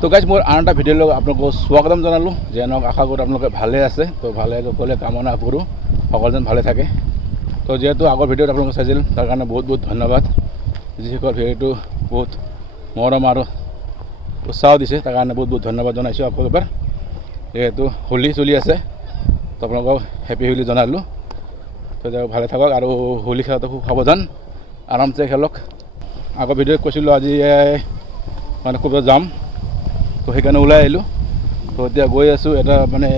তো গাইজ মোৰ আন এটা ভিডিঅ'লৈ আপোনালোকক স্বাগতম জনালোঁ যেনক আশা কৰোঁ আপোনালোকে ভালে আছে তো ভালে সকলোৱে কামনা কৰোঁ সকলোজন ভালে থাকে তো যেহেতু আগৰ ভিডিঅ'ত আপোনালোকে চাইছিল তাৰ কাৰণে বহুত বহুত ধন্যবাদ যিসকল ভিডিঅ'টো বহুত মৰম আৰু উৎসাহ দিছে তাৰ কাৰণে বহুত বহুত ধন্যবাদ জনাইছোঁ আপোনালোকক এবাৰ যেহেতু হোলী চলি আছে তো আপোনালোকক হেপী হোলী জনালোঁ তো ভালে থাকক আৰু হোলী খেলাটো খুব সাৱধান আৰামছে খেলক আগৰ ভিডিঅ'ত কৈছিলোঁ আজি মানে খুব যাম তো সেইকাৰণে ওলাই আহিলোঁ তো এতিয়া গৈ আছোঁ এটা মানে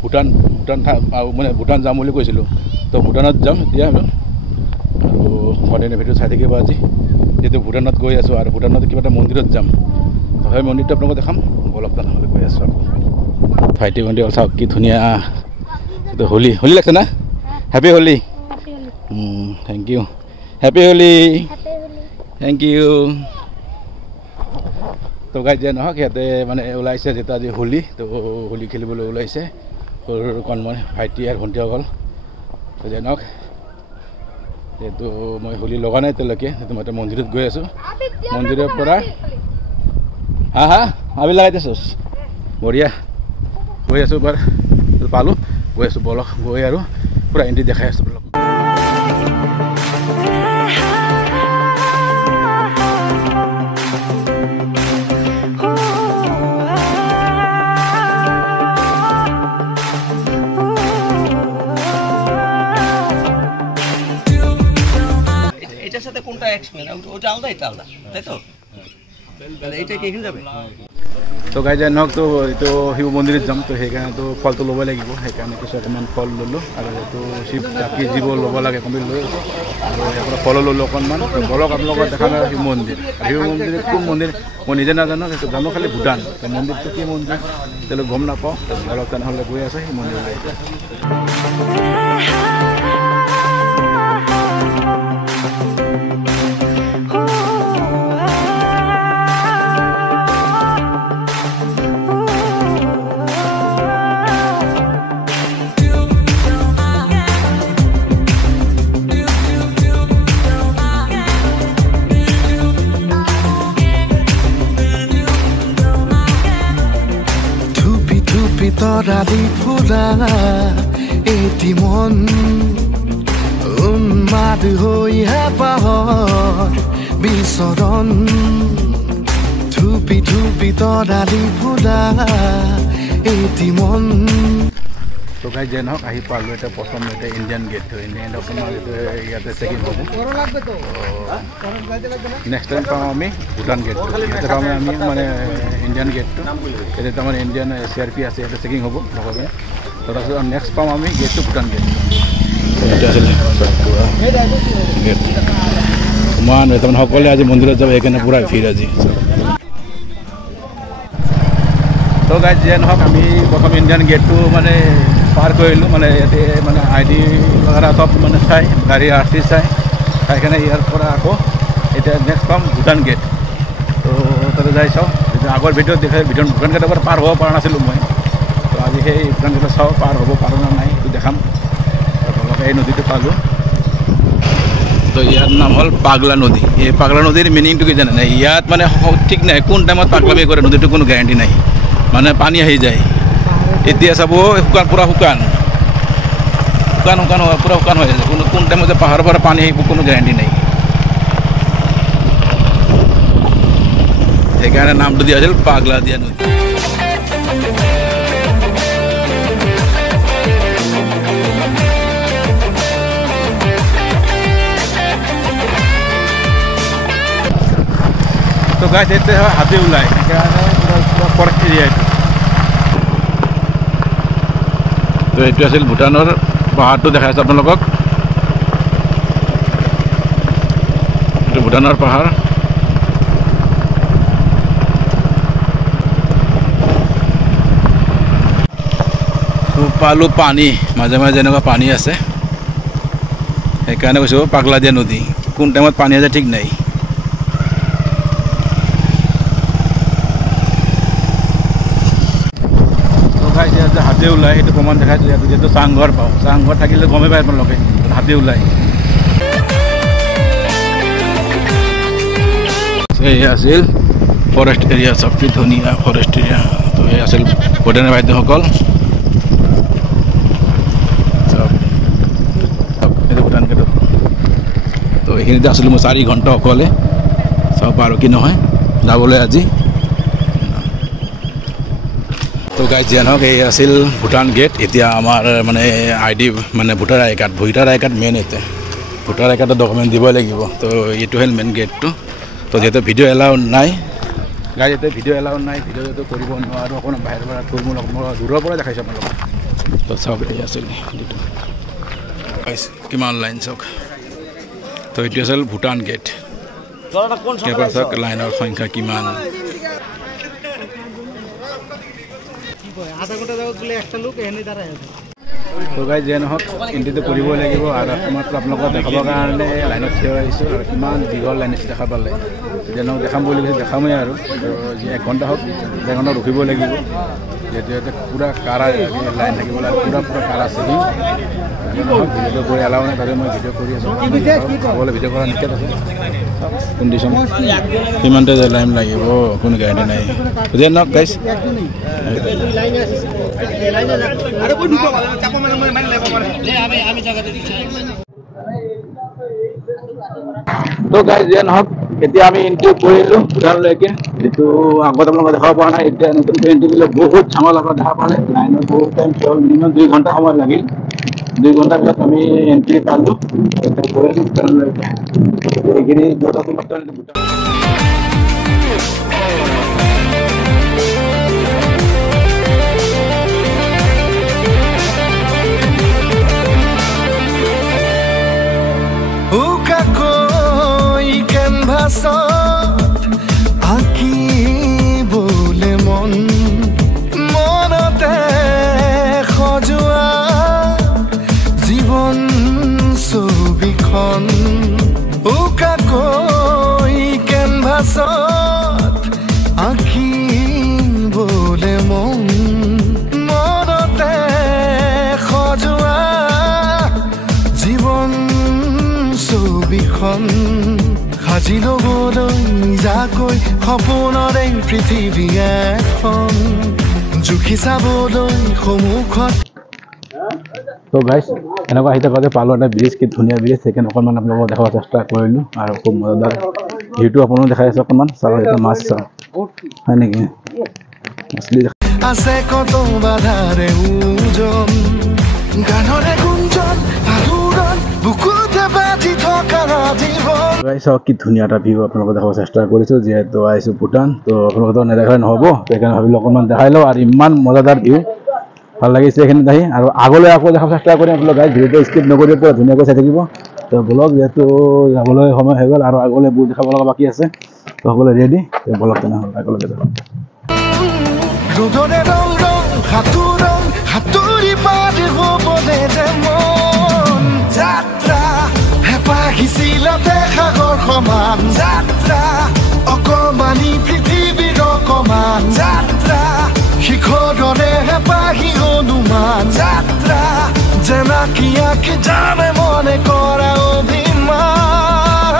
ভূটান মানে ভূটান যাম বুলি কৈছিলোঁ তো ভূটানত যাম এতিয়া আৰু কণ্টিনিউ ভিডিঅ' চাই থাকিব আজি যিহেতু ভূটানত গৈ আছোঁ আৰু ভূটানত কিবা এটা মন্দিৰত যাম তো সেই মন্দিৰটো আপোনালোকক দেখাম বলক তেনেহ'লে গৈ আছোঁ আকৌ ভাইটি ভণ্টি চাওক কি ধুনীয়া এইটো হোলী লাগছে না happy Holi thank you happy Holi thank you তো গাইজ যে নহওক সিহঁতে মানে ওলাইছে যিহেতু আজি হোলী তো হোলী খেলিবলৈ ওলাইছে সৰু কণমান ভাইটি আৰু ভণ্টিসকল তো যে নহওক যিহেতু মই হোলী লগা নাই এতিয়ালৈকে যিহেতু মই মন্দিৰত গৈ আছোঁ মন্দিৰৰ পৰা হা আমি লগাই দিছোঁ বঢ়িয়া গৈ আছোঁ এবাৰ পালোঁ গৈ আছোঁ বলক গৈ আৰু পূৰা এণ্ট্ৰি দেখাই আছোঁ বলক তো গাই যায় নহওক তো এইটো শিৱ মন্দিৰত যাম তো সেইকাৰণে তো ফলটো ল'ব লাগিব সেইকাৰণে কিছু অকণমান ফল ল'লোঁ আৰু এইটো শিৱ চাকি যিবোৰ ল'ব লাগে কমপ্লিট লৈ আৰু সেইবিলাক ফলো ল'লোঁ অকণমান বলক আপোনালোকৰ দেখা নাই শিৱ মন্দিৰ কোন মন্দিৰ মই নিজে নাজানো সেইটো জানো খালি ভূটান তো মন্দিৰটো কি মন্দিৰ তেওঁলোক গম নাপাওঁ বলক তেনেহ'লে গৈ আছে শিৱ মন্দিৰলৈ তৰালি ফুৰা এটি মন উন্মাদ হৈ হেঁপাহৰ বিচৰণ থুপি থুপি তৰালি ফুৰা এটি মন তো গাই যে নহওক আহি পালোঁ এতিয়া প্ৰথম এতিয়া ইণ্ডিয়ান গেট ইণ্ডিয়ান অকণমান ইয়াতে চেকিং হ'ব নেক্সট টাইম পাওঁ আমি ভূটান গেটটো ইয়াতে পাওঁ আমি মানে ইণ্ডিয়ান গেটটো এতিয়া তাৰমানে ইণ্ডিয়ান CRP আছে ইয়াতে চেকিং হ'ব লগতে তাৰপিছত নেক্সট পাওঁ আমি গেটটো ভূটান গেট এইটো আছিলে গেট ইমান তাৰমানে সকলোৱে আজি মন্দিৰত যাব সেইকাৰণে পূৰা ভিৰ আজি তো গাই যে নহওক আমি প্ৰথম ইণ্ডিয়ান গেটটো মানে পাৰ কৰিলোঁ মানে ইয়াতে মানে ID বাগেৰা চব মানে চাই গাড়ী RC চাই সেইকাৰণে ইয়াৰ পৰা আকৌ এতিয়া নেক্সট পাম ভূটান গেট তো তাতে যাই চাওঁ আগৰ ভিডিঅ'ত দেখাই ভূটান গেটৰ পৰা পাৰ হ'ব পৰা নাছিলোঁ মই তো আজি সেই ভূটান গেটত চাওঁ পাৰ হ'ব পাৰোঁ নে নাই সেইটো দেখাম তলতে এই নদীটো পালোঁ তো ইয়াৰ নাম হ'ল পাগলা নদী এই পাগলা নদীৰ মিনিংটো কি জানে নাই ইয়াত মানে ঠিক নাই কোন টাইমত পাগলামি কৰে নদীটো কোনো গেৰাণ্টি নাই মানে পানী আহি যায় এতিয়া চাব শুকান পূৰা শুকান পূৰা শুকান হৈ আছে কোন টাইমত যে পাহাৰৰ পৰা পানী আহিব কোনো গেৰাণ্টি নাই সেইকাৰণে নামটো দিয়া হৈছিল পাগলা দিয়া নদী তো গাইজ এতিয়া হাতী ওলাই সেইকাৰণে পূৰা ফৰেষ্ট এৰিয়া এইটো তো এইটো আছিল ভূটানৰ পাহাৰটো দেখাই আছে আপোনালোকক এইটো ভূটানৰ পাহাৰ তো পালোঁ পানী মাজে মাজে এনেকুৱা পানী আছে সেইকাৰণে কৈছোঁ পাগলা দিয়া নদী কোন টাইমত পানী আছে ঠিক নাই হাতী ওলাই সেইটো প্ৰমাণ দেখাইছোঁ ইয়াত যিহেতু চাংঘৰ পাওঁ চাংঘৰ থাকিলে গমেই পায় আপোনালোকে হাতী ওলাই এই আছিল ফৰেষ্ট এৰিয়া চব কি ধুনীয়া ফৰেষ্ট এৰিয়া তো এই আছিল ভূটানৰ বাইদেউসকল চব এইটো ভূটান গেটত তো এইখিনিতে আছিলোঁ মই 4 ঘণ্টা অকলে চাব পাৰোঁ কি নহয় যাবলৈ আজি তো গাইজ যিয়ে নহওক এই আছিল ভূটান গেট এতিয়া আমাৰ মানে ID মানে ভোটাৰ আই কাৰ্ড মেইন এতিয়া ভোটাৰ আই কাৰ্ডৰ ডকুমেণ্ট দিব লাগিব তো এইটো হ'ল মেইন গেটটো তো যিহেতু ভিডিঅ' এলাউ নাই গাইজ এতিয়া ভিডিঅ' এলাউ নাই ভিডিঅ' যিহেতু কৰিব নোৱাৰোঁ অকণমান বাহিৰৰ পৰা থুলমূল অকণমান দূৰৰ পৰা দেখাইছোঁ আপোনালোকক তো চাওক এই আছিল যিটো কিমান লাইন চাওক তো এইটো আছিল ভূটান গেট চাওক লাইনৰ সংখ্যা কিমান তো গাইজ যিয়ে নহওক এণ্ট্ৰিটো কৰিবই লাগিব আৰু মাত্ৰ আপোনালোকক দেখাবৰ কাৰণে লাইনত থিয় আহিছোঁ আৰু কিমান দীঘল লাইন আছে দেখা পালে যিয়ে নহওক দেখাম বুলি কৈছে দেখামেই আৰু যি 1 ঘণ্টা হওক 1 ঘণ্টা ৰখিব লাগিব যিহেতু ইয়াতে পূৰা কাৰা লাইন থাকিব আৰু পূৰা কাৰা চেকিং ভিডিঅ'টো কৰি এলাও নাই তাতে মই ভিডিঅ' কৰি আছোঁ খাবলৈ ভিডিঅ' কৰা নিষেধ আছে কণ্ডিশ্যন কিমানটা লাইন লাগিব কোনো গেৰাণ্টি নাই বুজিয়ে নহওক গাইজ তো গাইজ যিয়ে নহওক এতিয়া আমি এণ্ট্ৰি কৰিলোঁ ভূটানলৈকে যিটো আগত আপোনালোকে দেখাব পৰা নাই এতিয়া নতুনকৈ এণ্ট্ৰি কৰিলে বহুত ঝামেলা পৰা দেখা পালে লাইনত বহুত টাইম মিনিমাম 2 ঘণ্টা সময় লাগিল 2 ঘণ্টাৰ পিছত আমি এণ্ট্ৰি পালোঁ এতিয়া কৰিলোঁ ভূটানলৈকে এইখিনি আঁকিবলে মন মনতে সজোৱা জীৱন ছবিখন উকাকৈ কেনভাছত আঁকিবলে মন মনতে সজোৱা জীৱন ছবিখন সাজি ল'বলৈ নিজাকৈ সপোনৰে পৃথিৱী এখন জুখি চাবলৈ সন্মুখত তো গাইজ এনেকুৱা আহি থাকোঁতে পালোঁ এটা ব্ৰিজ কি ধুনীয়া ব্ৰিজ সেইকাৰণে অকণমান আপোনালোকক দেখাব চেষ্টা কৰিলোঁ আৰু খুব মজাদাৰ ভিউটো আপোনালোক দেখাই আছে অকণমান চাব এতিয়া মাছ চাওঁ হয় নেকি মাছলি আছে কত বাধাৰে ওজন গানৰে গুঞ্জন আলোড়ন বুকুতে বাজি থকা জীৱন গাইজ চাওক কি ধুনীয়া এটা ভিউ আপোনালোকক দেখাব চেষ্টা কৰিছোঁ যিহেতু আহিছোঁ ভূটান তো আপোনালোকে নেদেখালে নহ'ব সেইকাৰণে ভাবিলোঁ অকণমান দেখাই লওঁ আৰু ইমান মজাদাৰ ভিউ ভাল লাগিছে এইখিনিত আহি আৰু আগলৈ আকৌ দেখাব চেষ্টা কৰিম আপোনালোক গাইজ ভিডিঅ'টো স্কিপ নকৰি পুৰা ধুনীয়াকৈ চাই থাকিব তো বলক যিহেতু যাবলৈ সময় হৈ গ'ল আৰু আগলৈ বহুত দেখাব লগা বাকী আছে তো সকলোৱে ৰেডি বলক তেনেহ'লে আগলৈ যাওঁ ৰ'দৰে ৰং ৰং সাঁতোৰং সাঁতুৰি পাৰি হ'বলে যে মন যাত্ৰা হেঁপাহিছিলতে সাগৰ সমান যাত্ৰা অকমানি পৃথিৱীৰ অকমান যাত্ৰা শিখৰৰে হেঁপাহি অনুমান যাত্ৰা জেনাকি আঁকি জানে মনে কৰা অভিমান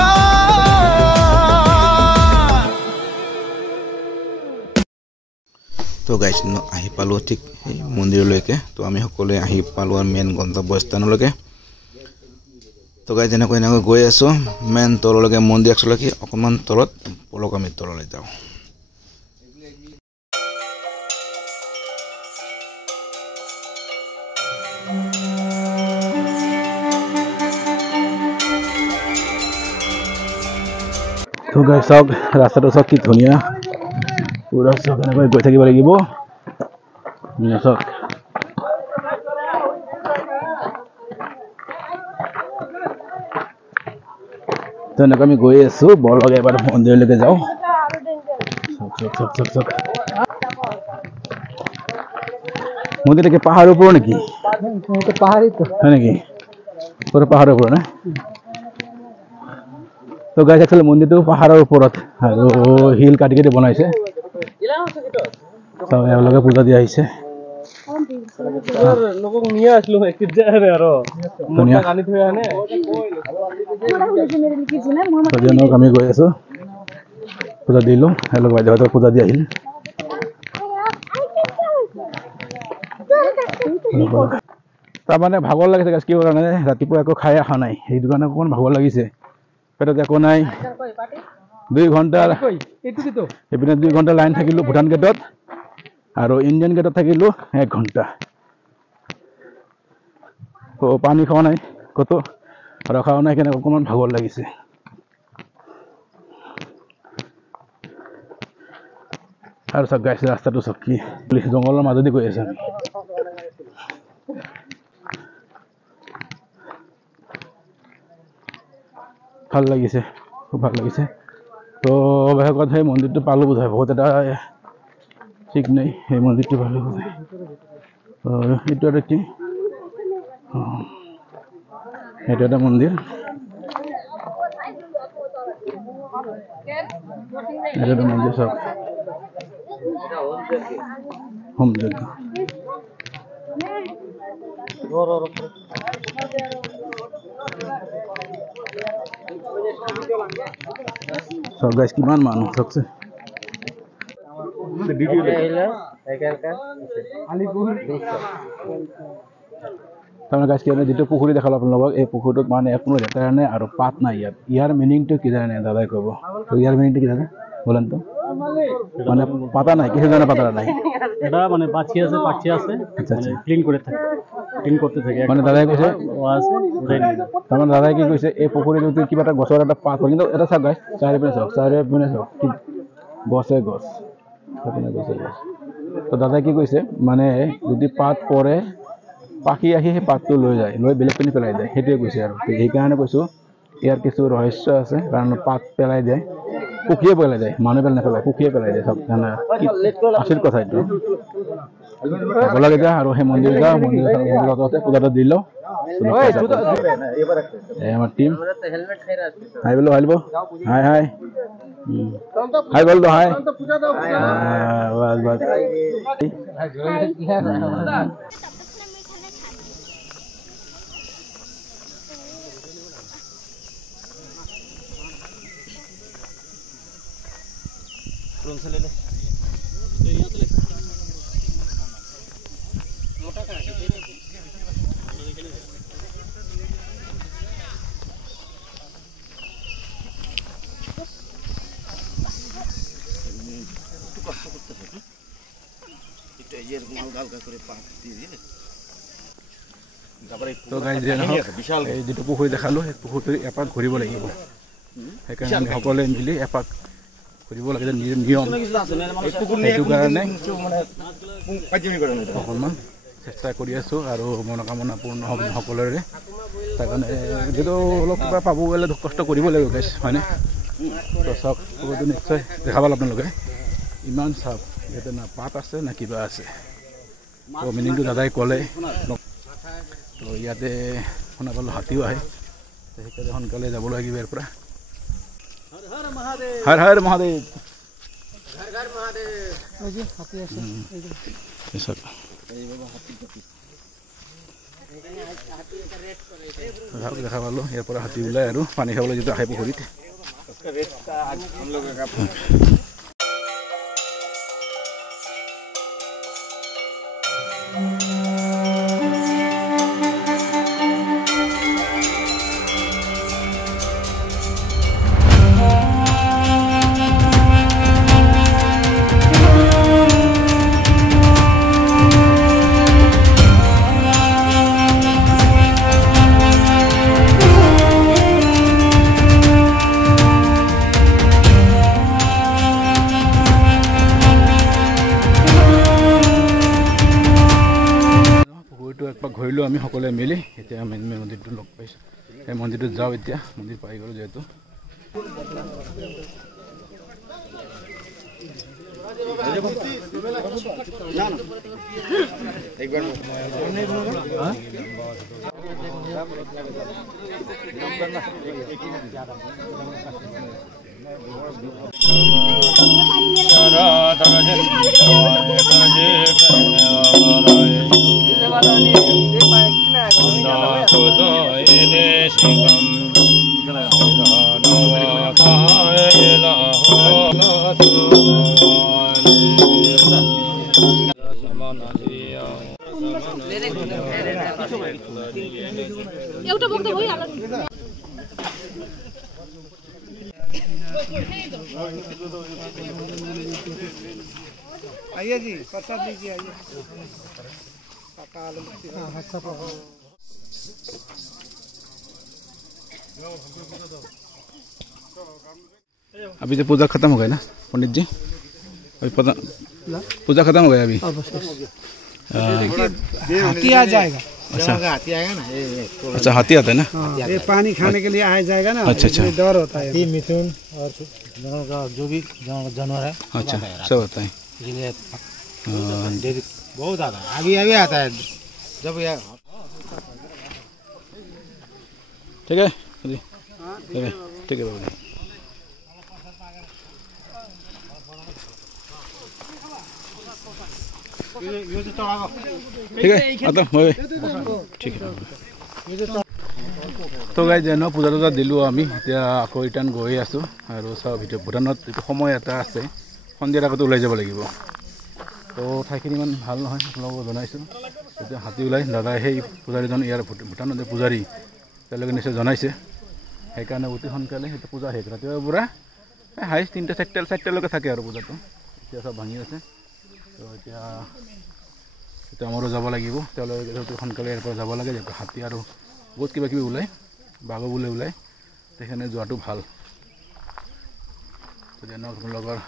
তো গাইজ আহি পালোঁ ঠিক সেই মন্দিৰলৈকে তো আমি সকলোৱে আহি পালোঁ আৰু মেইন গন্তব্য স্থানলৈকে তো গাইজ এনেকৈ গৈ আছোঁ মেইন তললৈকে মন্দিৰ একচলৈকে অকণমান তলত বলক আমি তললৈ যাওঁ তো গাইজ চাওক ৰাস্তাটো চাওক কি ধুনীয়া পুৰা চাওক এনেকৈ গৈ থাকিব লাগিব চাওক তো এনেকৈ আমি গৈ আছোঁ বলক এবাৰ মন্দিৰলৈকে যাওঁ মন্দিৰলৈকে পাহাৰৰ ওপৰত নেকি হয় নেকি পুৰা পাহাৰৰ ওপৰত না তো গাইজ একচুৱেলি মন্দিৰটো পাহাৰৰ ওপৰত আৰু শিল কাটি কাটি বনাইছে তো এওঁলোকে পূজা দি আহিছে আমি গৈ আছো পূজা দিলোঁ এওঁলোক বাইদেউহঁতক পূজা দি আহিল তাৰমানে ভাগৰ লাগিছে কি কাৰণে ৰাতিপুৱা একো খাই অহা নাই সেইটো কাৰণে অকণমান ভাগৰ লাগিছে পেটত একো নাই 2 ঘণ্টা এইপিনে 2 ঘণ্টা লাইন থাকিলোঁ ভূটান গেটত আৰু ইণ্ডিয়ান গেটত থাকিলোঁ 1 ঘণ্টা তো পানী খোৱা নাই ক'তো ৰখাও নাই কেনে অকণমান ভাগৰ লাগিছে আৰু চব গাইছে ৰাস্তাটো চব কি পুলিচ জংঘলৰ মাজেদি গৈ আছে ভাল লাগিছে খুব ভাল লাগিছে তো বেহকত সেই মন্দিৰটো পালোঁ বোধহয় বহুত এটা ঠিক নাই সেই মন্দিৰটো পালোঁ বোধহয় এইটো এটা কি এইটো এটা মন্দিৰ এইটো এটা মন্দিৰ চব হোম যজ্ঞ সব গাইস কিমান মানুহ সবছে তাৰমানে গাইস কি যেটো পুখুৰী দেখালো আপোনালোকক এই পুখুৰীটোত মানে কোনো লেতেৰা নাই আৰু পাত নাই ইয়াৰ মিনিংটো কি জানে দাদাই ক'ব তো ইয়াৰ মিনিংটো কি জানে বলেন তো মানে পাতা নাই কিছু জানে পাতা নাই এটা মানে পাখি আছে আচ্ছা আচ্ছা ক্লিন করে থাকে ক্লিন করতে থাকে মানে দাদাই কৈছে ও আছে উঠাই নিয়ে তাৰমানে দাদাই কি কৈছে এই পুখুৰীত যদি কিবা এটা গছৰ এটা পাত হয় কিন্তু এটা চাওক গাইস চাৰিপিনে চাওক গছে গছ সেইপিনে গছে গছ তো দাদাই কি কৈছে মানে যদি পাত পৰে পাখি আহি সেই পাতটো লৈ যায় লৈ বেলেগ পিনে পেলাই যায় সেইটোৱে কৈছে আৰু সেইকাৰণে কৈছোঁ ইয়াৰ কিছু ৰহস্য আছে কাৰণ পাত পেলাই যায় পুখুৰীয়ে পেলাই যায় মানুহ পেলাই নেপেলাই পুখুৰীয়ে পেলাই যায় চব জানা আছিল কথা এইটো যাব লাগে যা আৰু সেই মন্দিৰ যা মন্দিৰত পূজাটো দি লওঁ আমার টিম হাই বলো হাই বলো হাই হাই হাই বল দো হাই বাস বাস তো গাইজ এই যেটো পুখুৰী দেখালো সেই পুখুৰীটো এপাক ঘূৰিব লাগিব সেইকাৰণে আমি সকলোৱে মিলি এপাক ঘূৰিব লাগে নিয়ম সেইটো কাৰণে অকণমান চেষ্টা কৰি আছোঁ আৰু মনোকামনা পূৰ্ণ হ'ব সকলোৰে তাৰ কাৰণে যিটো অলপ কিবা পাব গ'লে কষ্ট কৰিব লাগিব গাইজ হয়নে তো চাওক পুখুৰীটো নিশ্চয় দেখা পালে আপোনালোকে ইমান চাওক ইয়াতে না পাত আছে না কিবা আছে তো মিনিংটো দাদাই ক'লে তো ইয়াতে শুনা পালোঁ হাতীও আহে সেইকাৰণে সোনকালে যাব লাগিব ইয়াৰ পৰা হৰ হৰ মহাদেৱ দেখা পালোঁ ইয়াৰ পৰা হাতী ওলাই আৰু পানী খাবলৈ যিটো আহে পুখুৰীত একপাক ঘূৰিলোঁ আমি সকলোৱে মিলি এতিয়া আমি মন্দিৰটো লগ পাইছোঁ এই মন্দিৰটোত যাওঁ এতিয়া মন্দিৰ পাই গ'লোঁ যিহেতু एउटा बोक्दा भइहाल्यो नि आइए जी प्रसाद लीजिए आइए अभी तो पूजा खत्म हो गया ना पंडित जी अभी पता पूजा खत्म हो गया अभी हाथी आ जाएगा अच्छा हाथी आएगा ना अच्छा हाथी आता है ना ये पानी खाने के लिए आ जाएगा ना अच्छा अच्छा डर होता है मिथुन और जंगल का जो भी जानवर है अच्छा सब होता है इसलिए बहुत आता है अभी अभी आता है जब यार ठीक है जी ठीक है ठीक है बाबू ठीक है आता हूँ ठीक है তো গাইজ ন পূজা টূজা দিলোঁ আমি এতিয়া আকৌ ৰিটাৰ্ণ গৈ আছোঁ আৰু চাওঁ ভিতৰত ভূটানত এইটো সময় এটা আছে সন্ধিয়াৰ আগতে ওলাই যাব লাগিব তো ঠাইখিনি ইমান ভাল নহয় আপোনালোকক জনাইছোঁ এতিয়া হাতী ওলাই দাদাই সেই পূজাৰীজন ইয়াৰ ভূটানৰ পূজাৰী তেওঁলোকে নিশ্চয় জনাইছে সেইকাৰণে অতি সোনকালে সেইটো পূজা শেষ ৰাতিপুৱাৰ পৰা হাইষ্ট 3-4টালৈকে থাকে আৰু পূজাটো এতিয়া চব ভাঙি আছে তো এতিয়া আমাৰো যাব লাগিব তেওঁলোকে অতি সোনকালে ইয়াৰ পৰা যাব লাগে যিহেতু হাতী আৰু বহুত কিবা কিবি ওলায় বাঘ বোলে ওলায় সেইকাৰণে যোৱাটো ভাল তেতিয়া আপোনালোকৰ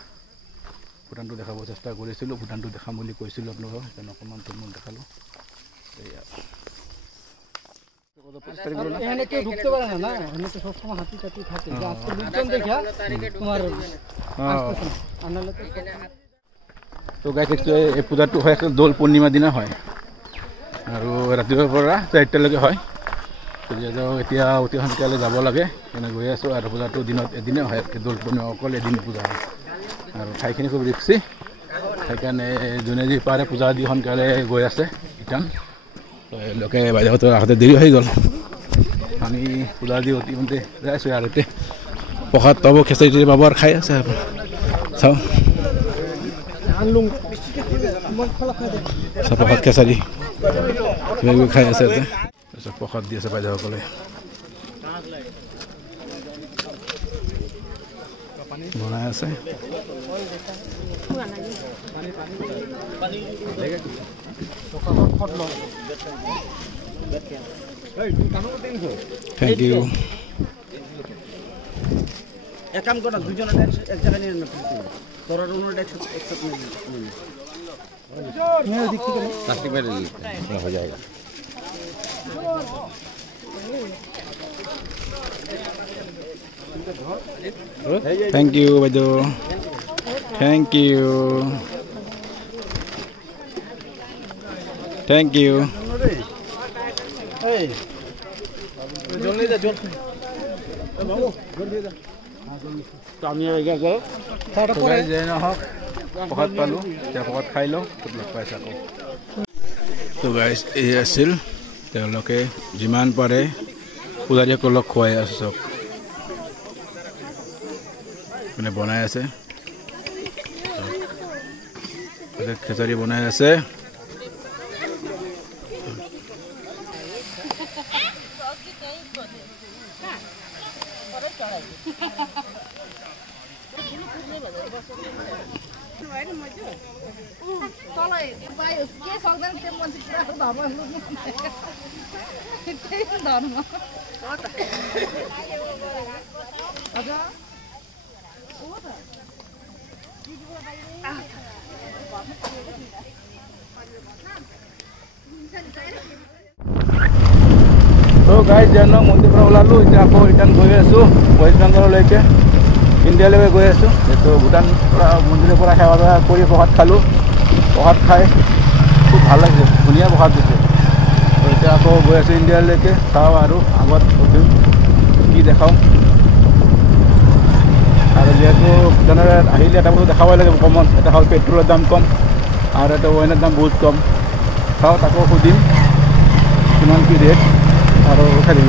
ভূটানটো দেখাব চেষ্টা কৰিছিলোঁ ভূটানটো দেখাম বুলি কৈছিলোঁ আপোনালোকক সেইকাৰণে অকণমান মই দেখালোঁ এখানে কেউ ঢুকতে পারে না না এখানে তো সবসময় হাতি টাতি থাকে আজকে লোকজন দেখা তোমার আনালে তো গাইজ এই পূজাটো হয় দোল পূৰ্ণিমা দিনা হয় আৰু ৰাতিপুৱাৰ পৰা 4টালৈকে হয় যিহেতু এতিয়া অতি সোনকালে যাব লাগে এনে গৈ আছোঁ আৰু পূজাটো দিনত এদিনে হয় দোল পূৰ্ণিমা অকল এদিনে পূজা হয় আৰু ঠাইখিনি খুব ৰিক্সি সেইকাৰণে যোনে যি পাৰে পূজা দি সোনকালে গৈ আছে ৰিটাৰ্ণ তো এওঁলোকে বাইদেউহঁতৰ আহোঁতে দেৰি হৈ গ'ল আমি পূজা দি অতি মতে যাই আছোঁ আৰু এতিয়া প্ৰসাদ পাব খিচাৰি পাব আৰু খাই আছে চাওঁ প্ৰসাদ খিচাৰি কিবা কিবি খাই আছে ইয়াতে তাৰপিছত প্ৰসাদ দি আছে বাইদেউসকলে বনাই আছে থ্যাংক ইউ এক কাম করো দুজন এক জায়গায় নিয়ে তোরা রুমটা একসাথে নিয়ে দিক থেকে प्लास्टिक में हो जाएगा থ্যাংক ইউ বাইদেউ থ্যাংক ইউ থ্যাংক ইউ জল নিয়ে যা জল বাবু জল দিয়ে যা আমি এগিয়ে গেল তারটা পরে যে নহওক প্ৰসাদ পালোঁ এতিয়া প্ৰসাদ খাই লওঁ লগ পাইছে আকৌ তো গাইজ এই আছিল তেওঁলোকে যিমান পাৰে পূজাৰীসকলক খুৱাই আছে চব মানে বনাই আছে খিচাৰি বনাই আছে के सक्दैन त्यो मान्छे पुरा धर्म त्यही धर्म তো গাইজ জানো মন্দিৰৰ পৰা ওলালোঁ এতিয়া আকৌ ৰিটাৰ্ণ গৈ আছোঁ ৱেষ্ট বেংগললৈকে ইণ্ডিয়ালৈকে গৈ আছোঁ যিহেতু ভূটান পৰা মন্দিৰৰ পৰা সেৱা কৰি প্ৰসাদ খালোঁ প্ৰসাদ খাই খুব ভাল লাগিছে ধুনীয়া প্ৰসাদ দিছে তো এতিয়া আকৌ গৈ আছোঁ ইণ্ডিয়ালৈকে চাওঁ আৰু আগত উঠিম কি দেখাওঁ আৰু যিহেতু ভূটানৰ আহিলে এটা বস্তু দেখাবই লাগে কমন এটা হ'ল পেট্ৰলৰ দাম কম আৰু এটা ৱাইনৰ দাম বহুত কম চাওঁ তাকো সুধিম কিমান কি ৰেট আৰু উঠাই দিম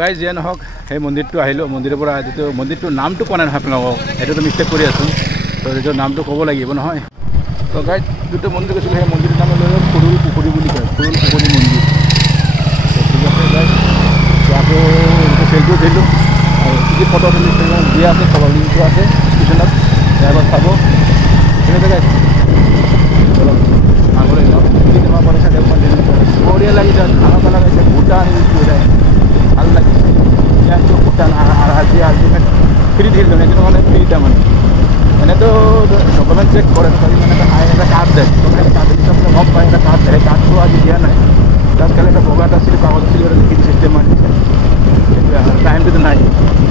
গাইজ যিয়ে নহওক সেই মন্দিৰটো আহিলোঁ মন্দিৰৰ পৰা যিটো মন্দিৰটোৰ নামটো কোৱা নাই নহয় আপোনালোকক সেইটোতো মিষ্টেক কৰি আছোঁ তো যিটো নামটো ক'ব লাগিব নহয় তো গাইজ যিটো মন্দিৰ গৈছিলোঁ সেই মন্দিৰৰ নাম লৈ সৰুল পুখুৰী বুলি কয় সৰুল পুখুৰী মন্দিৰ ঠিক আছে গাইজ আকৌ যিটো চেলফি উঠিলোঁ আৰু কি ফটো দিয়া আছে ফটো লিংকটো আছে ষ্টেচনত এবাৰ চাব ঠিক আছে গাইজ অলপ আগলৈ যাওঁ কেতিয়াবা পাৰিছে বঢ়িয়া লাগিছে খানা চানা লাগিছে ভূটান ভাল লাগিছে ইয়াতো ভূটান আজি আল্টিমেট ফ্ৰী দিল কিন্তু মানে ফ্ৰী তাৰমানে এনেতো ডকুমেণ্ট চেক কৰে মানে এটা কাৰ্ড দেয় সেই কাৰ্ডৰ পিছত গম পায় এটা কাৰ্ড দেয় কাৰ্ডটো আজি দিয়া নাই তাত খালি এটা বগা এটা আছিল কাগজ আছিল লিখি চিষ্টেম মাৰিছে টাইমটোতো নাই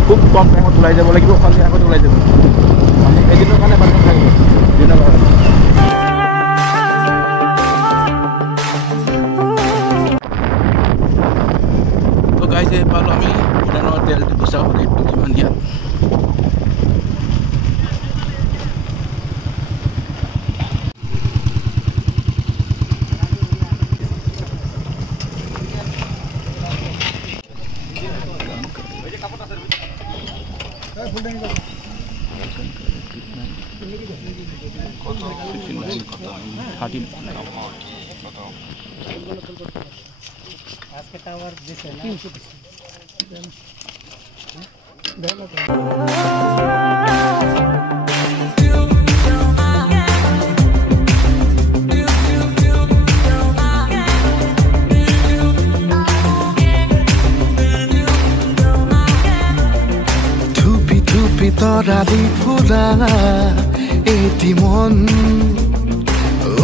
খুব কম টাইমত ওলাই যাব লাগিব সন্ধিয়া আগত ওলাই যাব মানে এদিনৰ কাৰণে বান্ধি থাকিব দিনৰ কাৰণে গাইছে পালোঁ আমি ভূটানৰ তেল ডিপু চাওঁ ৰেটটো কিমান ইয়াত তৰালি ফুৰা এটি মন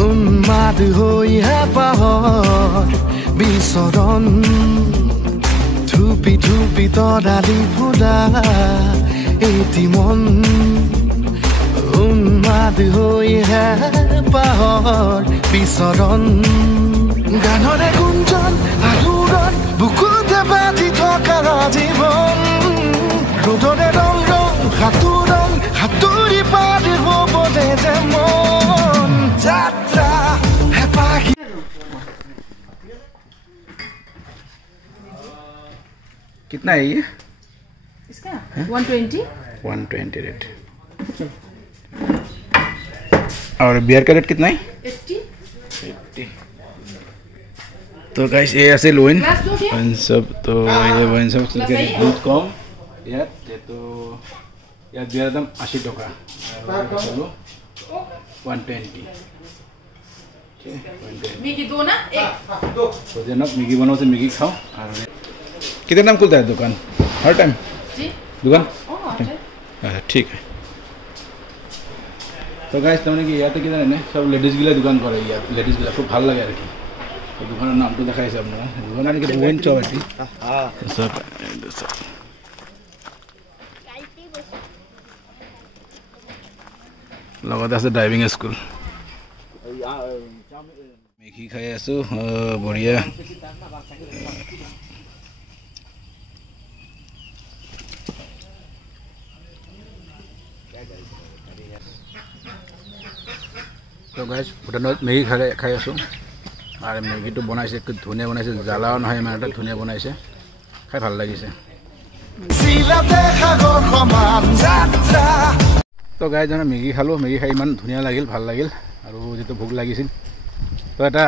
উন্মাদ হৈ হেঁপাহৰ বিচৰণ ধুপি ধুপি তৰালি ফুৰা এটি মন উন্মাদ হৈ হেঁপাহৰ বিচৰণ গানৰে গুঞ্জন আলোড়ন বুকুতে বাজি থকা জীৱন ৰ'দৰে ৰং সাঁতোৰং সাঁতুৰি পাৰি হ'বলে যে মন যাত্ৰা হেঁপাহি कितना है ये इसका 120 120 रेट और बियर का रेट कितना है 80 तो गाइस ये ऐसे लोइन वन सब तो ये वन सब के बहुत कम यार ये तो यार बियर दाम 80 टका चलो 120 मैगी दो ना एक तो जनक मैगी बनाओ से मैगी खाओ और कितने टाइम खुलता है दुकान हर टाइम जी दुकान ঠিক তো গাইজ তাৰমানে কি ইয়াতে কি জানে সব লেডিজগিলা দোকান কৰে ইয়াত লেডিজগিলা খুব ভাল লাগে আৰু কি দোকানৰ নামটো দেখাইছে আপোনাৰা দোকান আৰ কি বোন চৌটি সব লগতে আছে ড্ৰাইভিং স্কুল মেগি খাই আছো বঢ়িয়া তো গাইজ ভূটানত মেগি খাই আছোঁ আৰু মেগিটো বনাইছে খুব ধুনীয়া বনাইছে জ্বালাও নহয় ইমান এটা ধুনীয়া বনাইছে খাই ভাল লাগিছে তো গাইজ মানে মেগি খালোঁ মেগি খাই ইমান ধুনীয়া লাগিল ভাল লাগিল আৰু যিটো ভোক লাগিছিল তো এটা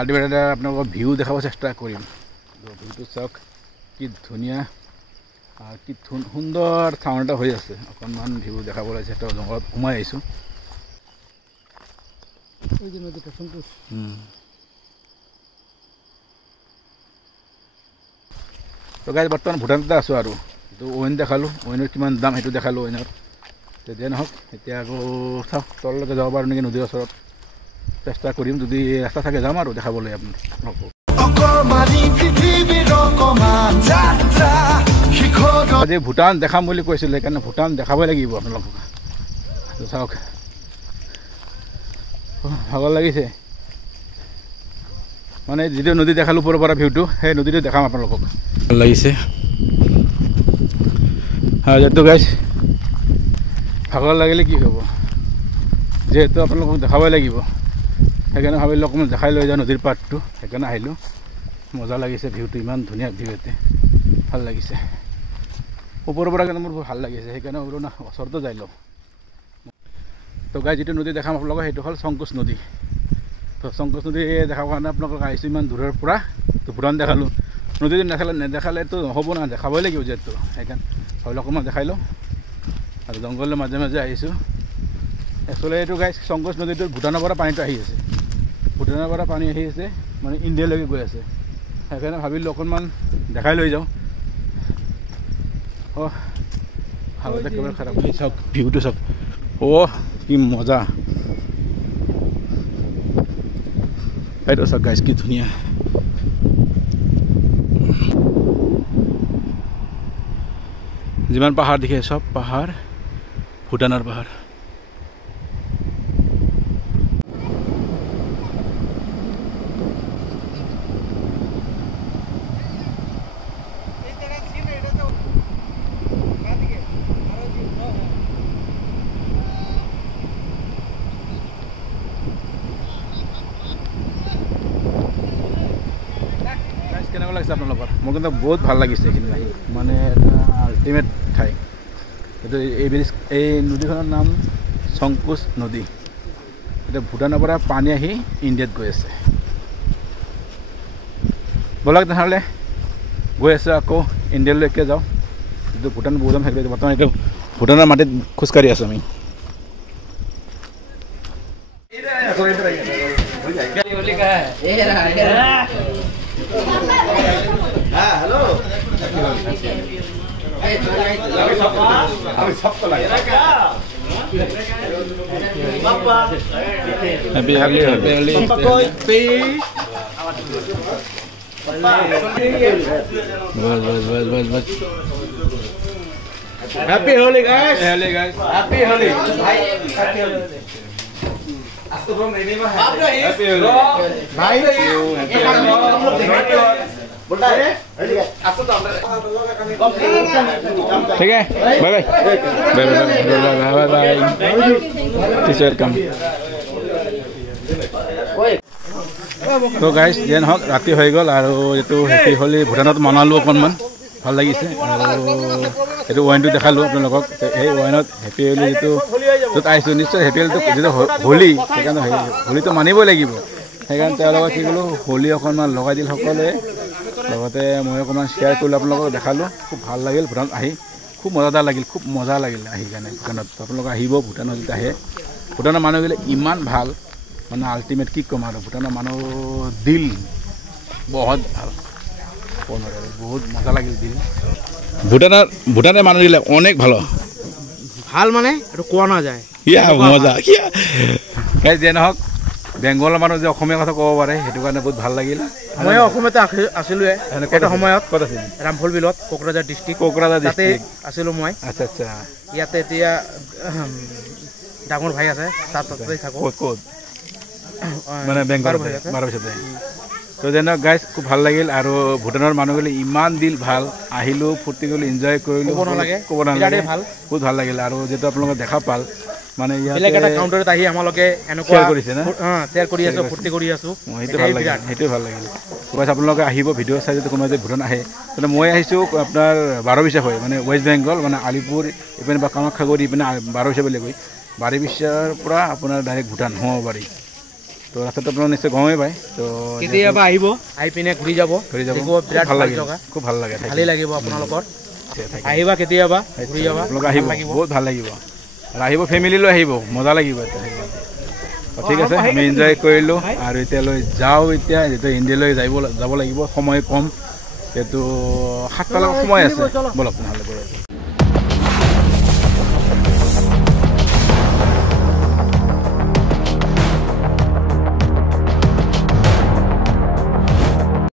আল্টিমেট এটা আপোনালোকক ভিউ দেখাব চেষ্টা কৰিম তো ভিউটো চাওক কি ধুনীয়া আৰু কি সুন্দৰ চাউণ্ড এটা হৈ আছে অকণমান ভিউ দেখাবলৈ চেষ্টা জংঘলত সোমাই আহিছোঁ তো গাইজ বৰ্তমান ভূটানতে আছোঁ আৰু এইটো ৱেইন দেখালোঁ ৱেইনৰ কিমান দাম সেইটো দেখালোঁ ৱেইনৰ তেতিয়া নহওক এতিয়া আকৌ চাওক তললৈকে যাব পাৰোঁ নেকি নদীৰ ওচৰত চেষ্টা কৰিম যদি ৰাস্তা থাকে যাম আৰু দেখাবলৈ আপোনালোকক আজি ভূটান দেখাম বুলি কৈছিলে সেইকাৰণে ভূটান দেখাবই লাগিব আপোনালোকক চাওক ভাগৰ লাগিছে মানে যিটো নদী দেখালোঁ ওপৰৰ পৰা ভিউটো সেই নদীটো দেখাম আপোনালোকক ভাল লাগিছে যিহেতু গাইজ ভাগৰ লাগিলে কি হ'ব যিহেতু আপোনালোকক দেখাবই লাগিব সেইকাৰণে ভাবিলোঁ অকণমান দেখাই লৈ যাওঁ নদীৰ পাৰটো সেইকাৰণে আহিলোঁ মজা লাগিছে ভিউটো ইমান ধুনীয়া ভিউ ইয়াতে ভাল লাগিছে ওপৰৰ পৰা কিন্তু মোৰ ভাল লাগিছে সেইকাৰণে বোলো না ওচৰতো যাই লওঁ তো গাই যিটো নদী দেখাম আপোনালোকক সেইটো হ'ল শংকোচ নদী তো শংকোচ নদী দেখাৰ কাৰণে আপোনালোকক আহিছোঁ ইমান দূৰৰ পৰা তো ভূটান দেখালোঁ নদীটো নেদেখালেতো নহ'ব না দেখাবই লাগিব যিহেতু সেইকাৰণে ভাবিলোঁ অকণমান দেখাই লওঁ আৰু জংঘলৰ মাজে মাজে আহিছোঁ একচুৱেলি এইটো গাই শংকোচ নদীটোৰ ভূটানৰ পৰা পানীটো আহি আছে ভূটানৰ পৰা পানী আহি আছে মানে ইণ্ডিয়ালৈকে গৈ আছে সেইকাৰণে ভাবিলোঁ অকণমান দেখাই লৈ যাওঁ অঁ হালতে একেবাৰে খাৰাপ চাওক ভিউটো চাওক অ' কি মজা এইটো চাওক গাইছ কি ধুনীয়া যিমান পাহাৰ দেখে চব পাহাৰ ভূটানৰ পাহাৰ কেনেকুৱা লাগিছে আপোনালোকৰ মোৰ কিন্তু বহুত ভাল লাগিছে এইখিনি আহি মানে এটা আল্টিমেট ঠাই এইটো এই নদীখনৰ নাম শংকোচ নদী এতিয়া ভূটানৰ পৰা পানী আহি ইণ্ডিয়াত গৈ আছে ব'লক তেনেহ'লে গৈ আছোঁ আকৌ ইণ্ডিয়ালৈকে যাওঁ যিটো ভূটান বহুত থাকিলে বৰ্তমান এইটো ভূটানৰ মাটিত খোজকাঢ়ি আছোঁ আমি Happy Holi guys. Happy Holi. Happy Holi. ठीक है bye bye bye bye bye welcome तो गाइस जेन हक राति হৈ গল আৰু এটো হেপি হোলি ভুটানত মানালো অকনমান ভাল লাগিছে আৰু এটো ওয়াইনটো দেখালো আপোনালোকক এই ওয়াইনত হেপি হোলি যেটো যত আইছো নিশ্চয় হেপি হোলিটো যেটো হোলি সেইকাৰণে হোলিটো মানিবই লাগিব সেইকাৰণে তেওঁলোকক কি কলো হোলি অকনমান লগাই দিল সকলে লগতে মই অকমান শেয়াৰ কৰিলো আপোনালোকক দেখালো খুব ভাল লাগিল ভুটান আহি খুব মজা লাগিল আহি কাৰণে ভুটানত আপোনালোক আহিব ভুটানত যেতিয়া আহে ভুটানৰ মানুহবিলাক ইমান ভাল মানে আল্টিমেট কি কম আৰু ভুটানৰ মানুহ দিল বহুত ভাল বহুত মজা লাগিল দিল ভুটানৰ মানুহবিলাক অনেক ভালো ভাল মানে এটা কোৱা না যায় ইয়া মজা ইয়া গাইজ যে নহওক বেংগলৰ মানুহ যে অসমীয়া কথা ক'ব পাৰে সেইটো কাৰণে বহুত ভাল লাগিল মই অসমতে আছিলোঁ এটা সময়ত ক'ত আছিল ৰামফল বিলত কোকৰাঝাৰ ডিষ্ট্ৰিক্ট তাতে আছিলোঁ মই আচ্ছা আচ্ছা ইয়াতে এতিয়া ডাঙৰ ভাই আছে তাতে থাকোঁ ক'ত মানে বেংগলৰ বাৰ পিছতে তো যেন গাইজ খুব ভাল লাগিল আৰু ভুটানৰ মানুহগুলি ইমান দিল ভাল আহিলোঁ ফূৰ্তি কৰিলোঁ এনজয় কৰিলোঁ ক'ব নালাগে ভাল বহুত ভাল লাগিল আৰু যেটো আপোনালোকে দেখা পাল মানে ইয়াতে এটা কাউণ্টাৰত আহি আমালোকে এনেকুৱা কৰিছে না শ্বেয়াৰ কৰি আছোঁ ফূৰ্তি কৰি আছোঁ সেইটো ভাল লাগিল সেইটো ভাল লাগিল গাইজ আপোনালোকে আহিব ভিডিঅ' চাই যদি কোনোবা যদি ভুটান আহে তেনে মই আহিছোঁ আপোনাৰ 12 বিছা হৈ মানে ৱেষ্ট বেংগল মানে আলিপুৰ ইপিনে বা কামাখ্যাগুৰি ইপিনে 12 বিছা বুলি কয় 12 বিছাৰ পৰা আপোনাৰ ডাইৰেক্ট ভুটান সোমাব পাৰি তো ৰাস্তাটো আপোনালোকে নিশ্চয় গমেই পায় তো কেতিয়াবা আহিব আহি পিনে ঘূৰি যাব বিৰাট ভাল জেগা খুব ভাল লাগে ভালেই লাগিব আপোনালোকৰ আহিবা কেতিয়াবা ঘূৰি যাবা আপোনালোকে আহিব বহুত ভাল লাগিব আৰু আহিব ফেমিলি লৈ আহিব মজা লাগিব ঠিক আছে আমি এনজয় কৰিলোঁ আৰু এতিয়ালৈ যাওঁ এতিয়া যেতিয়া ইণ্ডিয়ালৈ যাব লাগিব সময় কম এইটো 7 টা সময় আছে বলক নহ'লে